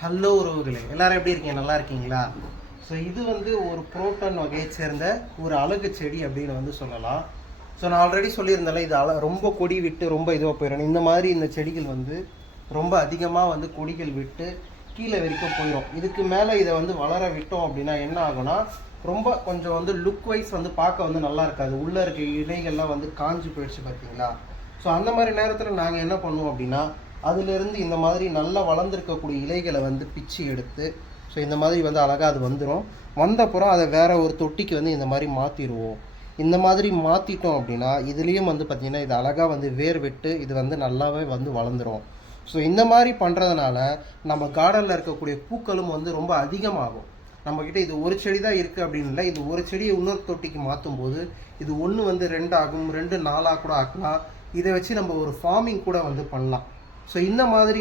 Hello உறவுகளே, எல்லாரும் எப்படி இருக்கீங்க? நல்லா இருக்கீங்களா? ஸோ இது வந்து ஒரு புரோட்டான் வகையை சேர்ந்த ஒரு அழகு செடி அப்படின்னு சொல்லலாம். ஸோ நான் ஆல்ரெடி சொல்லியிருந்தேன்ல, இது ரொம்ப கொடி விட்டு ரொம்ப இதுவாக போயிடும். இந்த மாதிரி இந்த செடிகள் ரொம்ப அதிகமாக கொடிகள் விட்டு கீழே வரைக்கும் போயிடும். இதுக்கு மேலே இதை வளர விட்டோம் அப்படின்னா என்ன ஆகும்னா, ரொம்ப கொஞ்சம் லுக் வைஸ் பார்க்க நல்லா இருக்காது. உள்ளே இருக்க இலைகள்லாம் காஞ்சு போயிடுச்சு பார்த்தீங்களா? ஸோ அந்த மாதிரி நேரத்தில் நாங்கள் என்ன பண்ணுவோம் அப்படின்னா, அதிலிருந்து இந்த மாதிரி நல்லா வளர்ந்துருக்கக்கூடிய இலைகளை பிச்சு எடுத்து, ஸோ இந்த மாதிரி அழகாக அது வந்துடும். வந்தப்புறம் அதை வேற ஒரு தொட்டிக்கு இந்த மாதிரி மாற்றிடுவோம். இந்த மாதிரி மாற்றிட்டோம் அப்படின்னா இதுலேயும் பார்த்திங்கன்னா இது அழகாக வேர் விட்டு இது நல்லாவே வளர்ந்துடும். ஸோ இந்த மாதிரி பண்ணுறதுனால நம்ம கார்டனில் இருக்கக்கூடிய பூக்களும் ரொம்ப அதிகமாகும். நம்மக்கிட்ட இது ஒரு செடி தான் இருக்குது அப்படின்னு இல்லை, இது ஒரு செடியை இன்னொரு தொட்டிக்கு மாற்றும் போது இது ஒன்று 2 ஆகும், 2 4 கூட ஆக்கலாம். இதை வச்சு நம்ம ஒரு ஃபார்மிங் கூட பண்ணலாம். ஸோ இந்த மாதிரி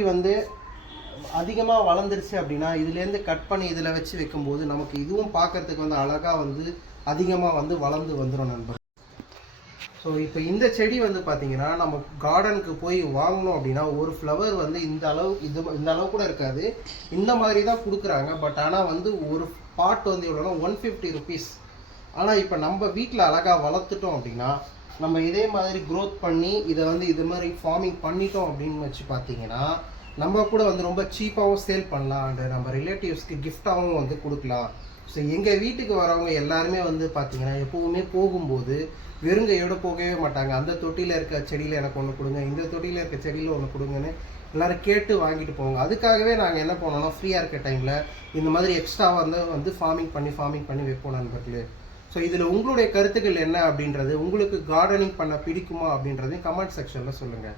அதிகமாக வளர்ந்துருச்சு அப்படின்னா இதுலேருந்து கட் பண்ணி இதில் வச்சு வைக்கும்போது நமக்கு இதுவும் பார்க்குறதுக்கு அழகாக அதிகமாக வளர்ந்து வந்துடும் நண்பர். ஸோ இப்போ இந்த செடி பார்த்தீங்கன்னா நம்ம கார்டனுக்கு போய் வாங்கணும் அப்படின்னா ஒரு ஃப்ளவர் இந்த அளவு இந்த அளவு கூட இருக்காது, இந்த மாதிரி தான் கொடுக்குறாங்க. பட் ஆனால் ஒரு பாட் எவ்வளோனா 150 ருபீஸ். ஆனால் இப்போ நம்ம வீட்டில் அழகாக வளர்த்துட்டோம் அப்படின்னா நம்ம இதே மாதிரி க்ரோத் பண்ணி இதை இது மாதிரி ஃபார்மிங் பண்ணிட்டோம் அப்படின்னு வச்சு பார்த்தீங்கன்னா நம்ம கூட ரொம்ப சீப்பாகவும் சேல் பண்ணலாம். அண்ட் நம்ம ரிலேட்டிவ்ஸ்க்கு கிஃப்டாகவும் கொடுக்கலாம். ஸோ எங்கள் வீட்டுக்கு வரவங்க எல்லாருமே பார்த்தீங்கன்னா எப்போவுமே போகும்போது வெறுங்கையோடு போகவே மாட்டாங்க. அந்த தொட்டியில் இருக்க செடியில் எனக்கு ஒன்று கொடுங்க, இந்த தொட்டியில் இருக்க செடியில் ஒன்று கொடுங்கன்னு எல்லோரும் கேட்டு வாங்கிட்டு போவாங்க. அதுக்காகவே நாங்கள் என்ன பண்ணோம்னா ஃப்ரீயாக இருக்க டைமில் இந்த மாதிரி எக்ஸ்ட்ராவாக ஃபார்மிங் பண்ணி வைப்போம் நண்பர்களே. ஸோ இதில் உங்களுடைய கருத்துக்கள் என்ன அப்படின்றது, உங்களுக்கு கார்டனிங் பண்ண பிடிக்குமா அப்படின்றதையும் கமெண்ட் செக்ஷனில் சொல்லுங்கள்.